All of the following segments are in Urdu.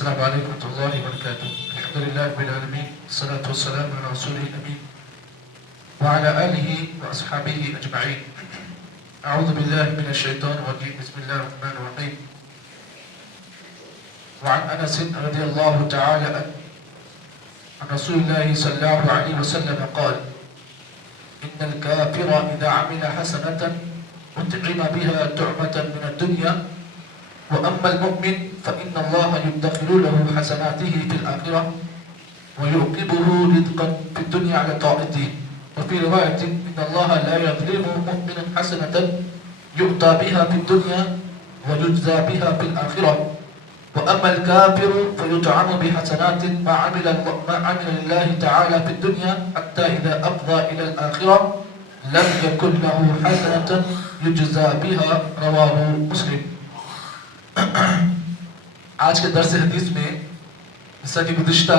السلام عليكم ورحمة الله وبركاته. الحمد لله رب العالمين، الصلاة والسلام على رسوله الأمين وعلى آله وأصحابه أجمعين. أعوذ بالله من الشيطان الرجيم. بسم الله الرحمن الرحيم. وعن أنس رضي الله تعالى عنه عن رسول الله صلى الله عليه وسلم قال: إن الكافر إذا عمل حسنة أطعم بها طعمة من الدنيا، وأما المؤمن فإن الله يدخر له حسناته في الآخرة ويعقبه رزقا في الدنيا على طاعته. وفي رواية: إن الله لا يظلم مؤمنا حسنة يؤتى بها في الدنيا ويجزى بها في الآخرة، وأما الكافر فيطعم بحسنات ما عمل لله تعالى في الدنيا حتى إذا أفضى إلى الآخرة لم يكن له حسنة يجزى بها. رواه مسلم. آج کے درس حدیث میں جیسا کہ گزشتہ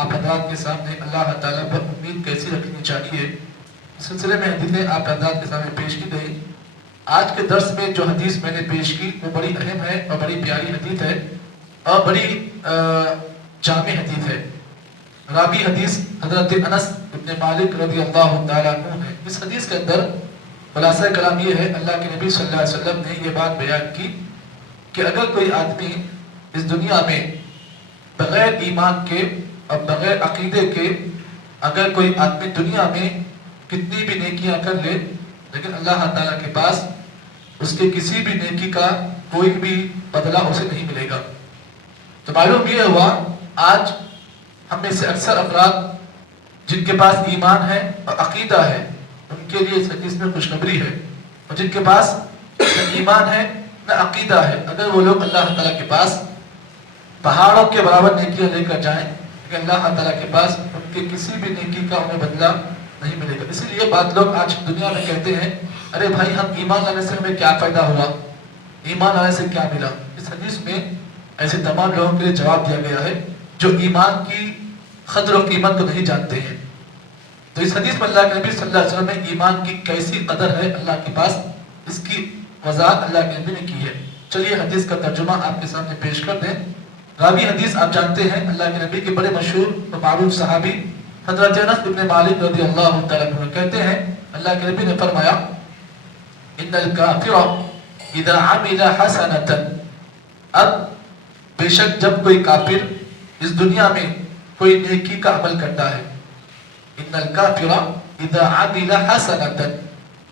آپ حضرات کے سامنے اللہ تعالیٰ پر امید کیسی رکھنی چاہیے اس سلسلے میں حدیثیں آپ حضرات کے سامنے پیش کی گئی. آج کے درس میں جو حدیث میں نے پیش کی وہ بڑی اہم ہے اور بڑی پیاری حدیث ہے اور بڑی جامع حدیث ہے. راوی حدیث حضرت انس ابن مالک رضی اللہ تعالیٰ عنہ ہے. اس حدیث کے اندر خلاصہ کلام یہ ہے، اللہ کے نبی صلی اللہ علیہ وسلم نے یہ بات بیان کی کہ اگر کوئی آدمی اس دنیا میں بغیر ایمان کے اور بغیر عقیدے کے اگر کوئی آدمی دنیا میں کتنی بھی نیکیاں کر لے لیکن اللہ تعالیٰ کے پاس اس کے کسی بھی نیکی کا کوئی بھی بدلہ اسے نہیں ملے گا. تو معلوم یہ ہوا آج ہم میں سے اکثر افراد جن کے پاس ایمان ہے اور عقیدہ ہے ان کے لیے اس حدیث میں خوشخبری ہے، اور جن کے پاس نہ ایمان ہے نہ عقیدہ ہے اگر وہ لوگ اللہ تعالیٰ کے پاس پہاڑوں کے برابر نیکیاں لے کر جائیں لیکن اللہ تعالیٰ کے پاس ان کے کسی بھی نیکی کا انہیں بدلہ نہیں ملے گا. اسی لیے بات لوگ آج دنیا میں کہتے ہیں ارے بھائی ہم ایمان لانے سے ہمیں کیا فائدہ ہوا، ایمان لانے سے کیا ملا. اس حدیث میں ایسے تمام لوگوں کے لیے جواب دیا گیا ہے جو ایمان کی قدر و قیمت کو نہیں جانتے ہیں. تو اس حدیث میں اللہ کے نبی صلی اللہ علیہ وسلم نے ایمان کی کیسی قدر ہے اللہ کے پاس اس کی وضاحت اللہ کے نبی نے کی ہے. چلیے حدیث کا ترجمہ آپ کے سامنے پیش کر دیں. راوی حدیث آپ جانتے ہیں اللہ کے نبی کے بڑے مشہور و معروف صحابی حضرت انس ابن مالک رضی اللہ تعالیٰ عنہ کہتے ہیں اللہ کے نبی نے فرمایا: ان الکافر اذا عمل حسنة، اب بے شک جب کوئی کافر اس دنیا میں کوئی نیکی کا عمل کرتا ہے، ان الکافر اذا عمل حسنة،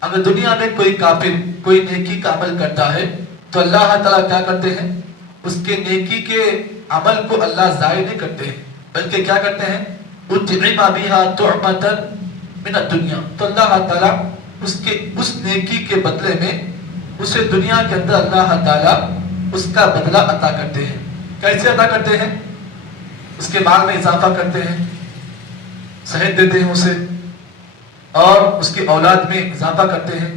اگر دنیا میں کوئی کافر کوئی نیکی کا عمل کرتا ہے تو اللہ تعالیٰ کیا کرتے ہیں، اس کے نیکی کے عمل کو اللہ ضائع نہیں کرتے ہیں بلکہ کیا کرتے ہیں، اطعم بها طعمة من الدنیا، تو اللہ تعالیٰ اس نیکی کے بدلے میں اسے دنیا کے اندر اللہ تعالیٰ اس کا بدلہ عطا کرتے ہیں. کیسے عطا کرتے ہیں؟ اس کے مال میں اضافہ کرتے ہیں، صحت دیتے ہیں اسے، اور اس کی اولاد میں اضافہ کرتے ہیں،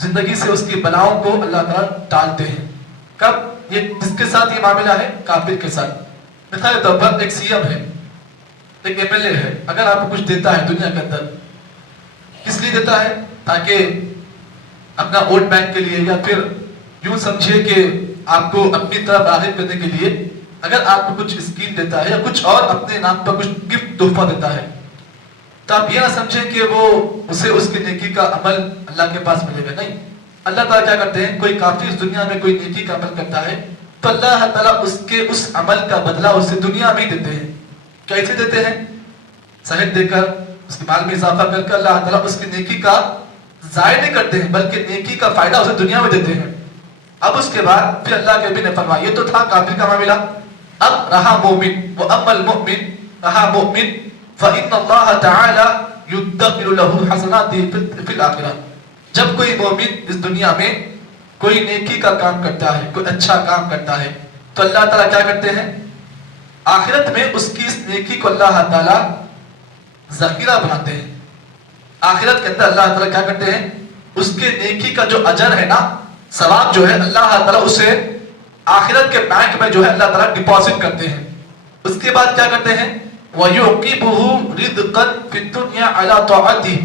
زندگی سے اس کی بلاؤں کو اللہ تعالیٰ ٹالتے ہیں. کب؟ یہ جس کے ساتھ یہ معاملہ ہے کافر کے ساتھ. مثال طور پر ایک سی ایم ہے، ایک ایم ایل اے ہے، اگر آپ کو کچھ دیتا ہے دنیا کے اندر کس لیے دیتا ہے؟ تاکہ اپنا ووٹ بینک کے لیے یا پھر یوں سمجھے کہ آپ کو اپنی طرف راغب کرنے کے لیے اگر آپ کو کچھ اسکیم دیتا ہے یا کچھ اور اپنے نام پر کچھ گفٹ تحفہ دیتا ہے تو آپ یہ نہ سمجھیں کہ وہ اسے اس کی نیکی کا عمل اللہ کے پاس ملے گا. نہیں، اللہ تعالیٰ کیا کرتے ہیں، کوئی کافر اس دنیا میں کوئی نیکی کا عمل کرتا ہے تو اللہ تعالیٰ اس عمل کا بدلہ اسے دنیا میں ہی دیتے ہیں. کیسے دیتے ہیں؟ صحت دے کر، اس کے مال میں اضافہ کر کے اللہ تعالیٰ اس کی نیکی کا ضائع نہیں کرتے ہیں بلکہ نیکی کا فائدہ اسے دنیا میں دیتے ہیں. اب اس کے بعد پھر اللہ کے نبی نے فرمایا، یہ تو تھا کافر کا معاملہ، اب رہا مومن. وَأَمَّا الْمُؤْمِنُ، رہا مومن، فَإِنَّ اللَّهَ تَعَالَى يُدَّخِرُ لَهُ حَسَنَاتِهِ فِي الْآخِرَةِ. جب کوئی مومن اس دنیا میں کوئی نیکی کا کام کرتا ہے، کوئی اچھا کام کرتا ہے تو اللہ تعالیٰ کیا کرتے ہیں، آخرت میں اس کی اس نیکی کو اللہ تعالیٰ ذخیرہ بناتے ہیں. آخرت کے اندر اللہ تعالیٰ کیا کرتے ہیں، اس کے نیکی کا جو اجر ہے نا، ثواب جو ہے، اللہ تعالیٰ اسے آخرت کے بینک میں جو ہے اللہ تعالیٰ ڈپازٹ کرتے ہیں. اس کے بعد کیا کرتے ہیں، وَيُعْقِبُهُ رِزْقًا فِي الدُّنْيَا عَلَى طَاعَتِهِ،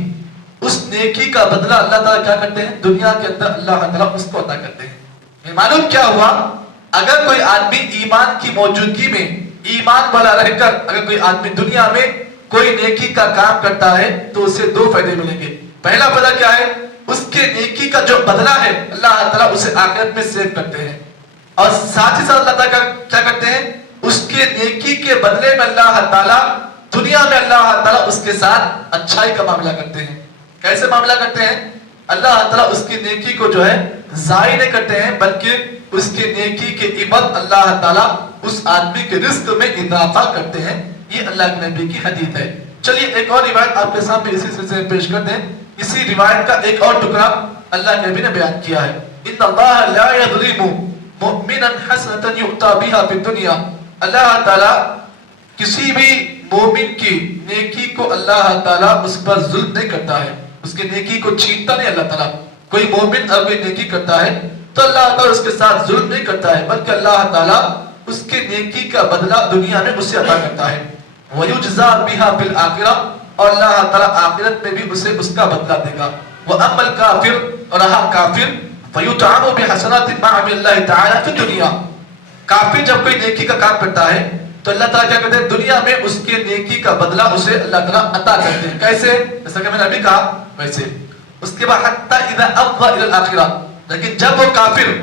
اس نیکی کا بدلہ اللہ تعالیٰ کیا کرتے ہیں، دنیا کے اندر اللہ تعالیٰ اس کو عطا کرتے ہیں. معلوم کیا ہوا، اگر کوئی آدمی ایمان کی موجودگی میں ایمان والا رہ کر اگر کوئی آدمی دنیا میں کوئی نیکی کا کام کرتا ہے تو اسے دو فائدے ملیں گے. پہلا فائدہ کیا ہے؟ اس کے نیکی کا جو بدلہ ہے اللہ تعالیٰ اسے آخرت میں سیو کرتے ہیں. اور ساتھ ہی ساتھ اللہ تعالیٰ کیا کرتے ہیں؟ اس کے نیکی کے بدلے میں اللہ تعالیٰ دنیا میں اللہ تعالیٰ اس کے ساتھ اچھائی کا معاملہ کرتے ہیں. کیسے معاملہ کرتے ہیں؟ اللہ تعالیٰ اس کی نیکی کو جو ہے ضائع نہیں کرتے ہیں بلکہ اس کے نیکی کے عوض اللہ تعالیٰ اس آدمی کے رزق میں اضافہ کرتے ہیں. یہ اللہ کے نبی کی حدیث ہے. چلیے ایک اور روایت آپ کے سامنے اسی سلسلے میں پیش کر دیں. اسی روایت کا ایک اور ٹکڑا اللہ کے نبی نے بیان کیا ہے. ان اللہ لا یظلم مؤمنا حسنۃ یؤتی بها فی الدنیا. اللہ تعالیٰ کسی بھی مومن کی نیکی کو اللہ تعالیٰ اس پر ظلم نہیں کرتا ہے, اس کے نیکی کو چھینتا نہیں. اللہ تعالیٰ کوئی مومن اگر کوئی نیکی کرتا ہے تو اللہ تعالیٰ اس کے ساتھ ظلم نہیں کرتا ہے بلکہ اللہ تعالیٰ اس کے نیکی کا بدلہ دنیا میں اسے عطا کرتا ہے. وَيُجْزَى بِهَا فِي الْآخِرَةِ, اور اللہ تعالیٰ آخرت میں بھی اسے اس کا بدلہ دے گا. وَأَمَّا الْكَافِرُ, اور رہا کافر, فَيُطْعَمُ بِحَسَنَاتٍ مَعَ اللَّهِ تَعَالَى فِي الدُّنْيَا. کافر جب کوئی نیکی کا کام کرتا ہے تو اللہ تعالیٰ کیا کرتے ہیں؟ دنیا میں اس کے نیکی کا بدلہ اسے اللہ تعالیٰ عطا کرتے ہیں. کیسے؟ جیسا کہ میں نے ابھی کہا ویسے. اس کے بعد حتی اذا افضى الى الاخرہ, لیکن جب وہ کافر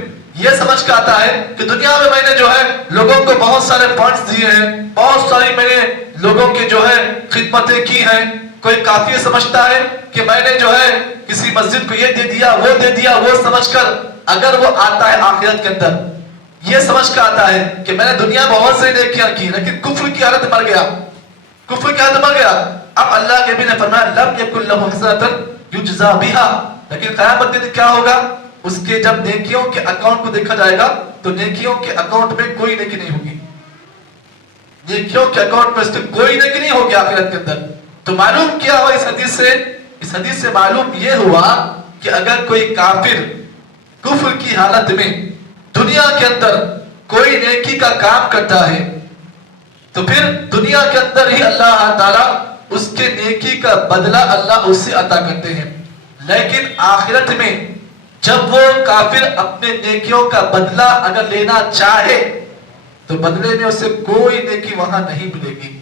یہ سمجھ کے آتا ہے کہ دنیا میں میں نے جو ہے لوگوں کو بہت سارے فنڈز دیے ہیں, بہت ساری میں نے لوگوں کی جو ہے خدمتیں کی ہیں. کوئی کافر سمجھتا ہے کہ میں نے جو ہے کسی مسجد کو یہ دے دیا وہ دے دیا, وہ سمجھ کر اگر وہ آتا ہے آخرت کے اندر یہ سمجھ کے آتا ہے کہ میں نے دنیا میں بہت سی نیکیاں کی لیکن کفر کی حالت مر گیا, کفر کی حالت مر گیا. اب اللہ کے نبی نے فرمایا لم یکن لہ حسنۃ یجزا بها, لیکن قیامت کے دن کیا ہوگا؟ اس کے جب نیکیوں کے اکاؤنٹ کو دیکھا جائے گا تو نیکیوں کے اکاؤنٹ میں کوئی نیکی نہیں ہوگی. نیکیوں کے اکاؤنٹ میں اس کے کوئی نیکی نہیں ہوگی آخرت کے اندر. تو معلوم کیا ہوا اس حدیث سے معلوم یہ ہوا کہ اگر کوئی کافر کفر کی حالت میں دنیا کے اندر کوئی نیکی کا کام کرتا ہے تو پھر دنیا کے اندر ہی اللہ تعالیٰ اس کے نیکی کا بدلہ اللہ اسے عطا کرتے ہیں. لیکن آخرت میں جب وہ کافر اپنے نیکیوں کا بدلہ اگر لینا چاہے تو بدلے میں اسے کوئی نیکی وہاں نہیں ملے گی.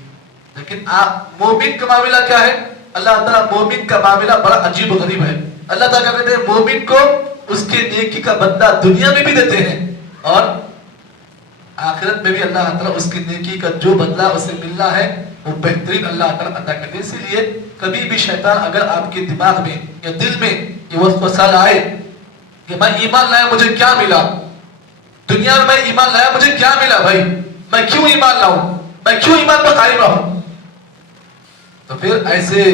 لیکن مومن کا معاملہ کیا ہے؟ اللہ تعالیٰ مومن کا معاملہ بڑا عجیب و غریب ہے. اللہ تعالیٰ کہتے ہیں مومن کو اس کے نیکی کا بدلہ دنیا میں بھی دیتے ہیں اور آخرت میں بھی اللہ تعالیٰ اس کی نیکی کا جو بدلہ اسے ملنا ہے وہ بہترین اللہ تعالیٰ عطا کرتے ہیں. اسی لیے کبھی بھی شیطان اگر آپ کے دماغ میں یا دل میں یہ وسوسہ آئے کہ میں ایمان لایا مجھے کیا ملا, دنیا میں میں ایمان لایا مجھے کیا ملا, بھائی میں کیوں ایمان لاؤں, میں کیوں ایمان پر قائم رہوں, تو پھر ایسے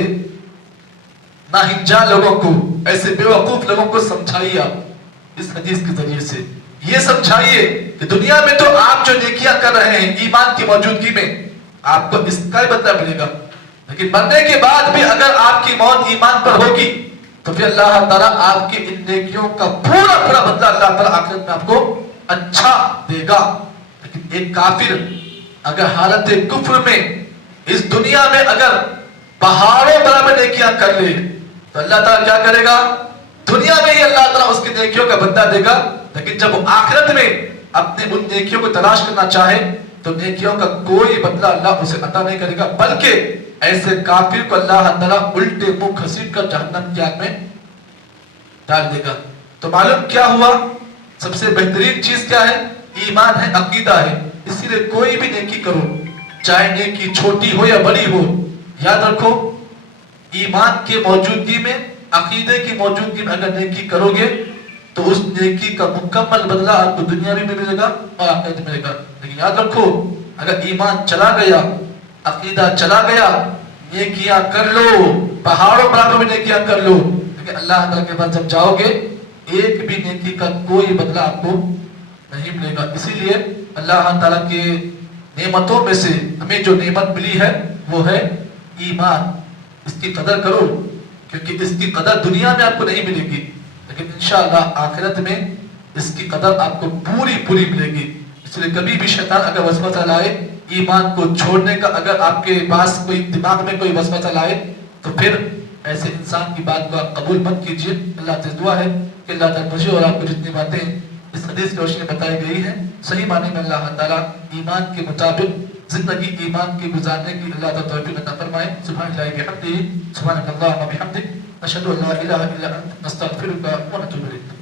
ناہنجار لوگوں کو, ایسے بے وقوف لوگوں کو سمجھائیے آپ اس حدیث کے ذریعے سے. یہ سمجھائیے کہ دنیا میں تو آپ جو نیکیاں کر رہے ہیں ایمان کی موجودگی میں آپ کو اس کا ہی بدلہ ملے گا, لیکن مرنے کے بعد بھی اگر آپ کی موت ایمان پر ہوگی تو پھر اللہ تعالیٰ آپ کی ان نیکیوں کا پورا بدلہ اللہ تعالیٰ آخرت میں آپ کو اچھا دے گا. لیکن ایک کافر اگر حالت کفر میں اس دنیا میں اگر پہاڑوں برابر نیکیاں کر لے تو اللہ تعالیٰ کیا کرے گا؟ دنیا میں ہی اللہ تعالیٰ اس کی نیکیوں کا بدلہ دے گا. لیکن جب وہ آخرت میں اپنے ان نیکیوں کو تلاش کرنا چاہے تو نیکیوں کا کوئی بدلہ اللہ اسے عطا نہیں کرے گا, بلکہ ایسے کافر کو اللہ تعالیٰ الٹے منہ گھسیٹ کر جہنم کی آگ میں ڈال دے گا. تو معلوم کیا ہوا؟ سب سے بہترین چیز کیا ہے؟ ایمان ہے, عقیدہ ہے. اسی لیے کوئی بھی نیکی کرو, چاہے نیکی چھوٹی ہو یا بڑی ہو, یاد رکھو ایمان کے موجودگی میں, عقیدے کی موجودگی میں اگر نیکی کرو گے تو اس نیکی کا مکمل بدلہ آپ کو دنیا میں بھی ملے گا اور آخرت میں ملے گا. لیکن یاد رکھو اگر ایمان چلا گیا, عقیدہ چلا گیا, نیکیاں کر لو, پہاڑوں پر بھی نیکیاں کر لو, لیکن اللہ تعالیٰ کے پاس جب جاؤ گے ایک بھی نیکی کا کوئی بدلہ آپ کو نہیں ملے گا. اسی لیے اللہ تعالیٰ کے نعمتوں میں سے ہمیں جو نعمت ملی ہے وہ ہے ایمان. اس کی قدر کرو کیونکہ اس کی قدر دنیا میں آپ کو نہیں ملے گی, لیکن انشاءاللہ آخرت میں اس کی قدر آپ کو پوری ملے گی. اس لیے کبھی بھی شیطان اگر وسوسہ لائے ایمان کو چھوڑنے کا, اگر آپ کے پاس کوئی دماغ میں کوئی وسوسہ لائے تو پھر ایسے انسان کی بات کو آپ قبول مت کیجیے. اللہ سے دعا ہے کہ اللہ تعالیٰ مجھے اور آپ کو جتنی باتیں اس حدیث کی روشنی بتائی گئی ہے. صحیح معنی میں اللہ تعالیٰ ایمان کے مطابق زندگی ایمان کی گزارنے کی اللہ تعالیٰ توفیق عطا فرمائے. سبحان اللہ بحمدہ، سبحانک اللہم وبحمدک، اشہد ان لا الہ الا انت، نستغفرک ونتوب الیک.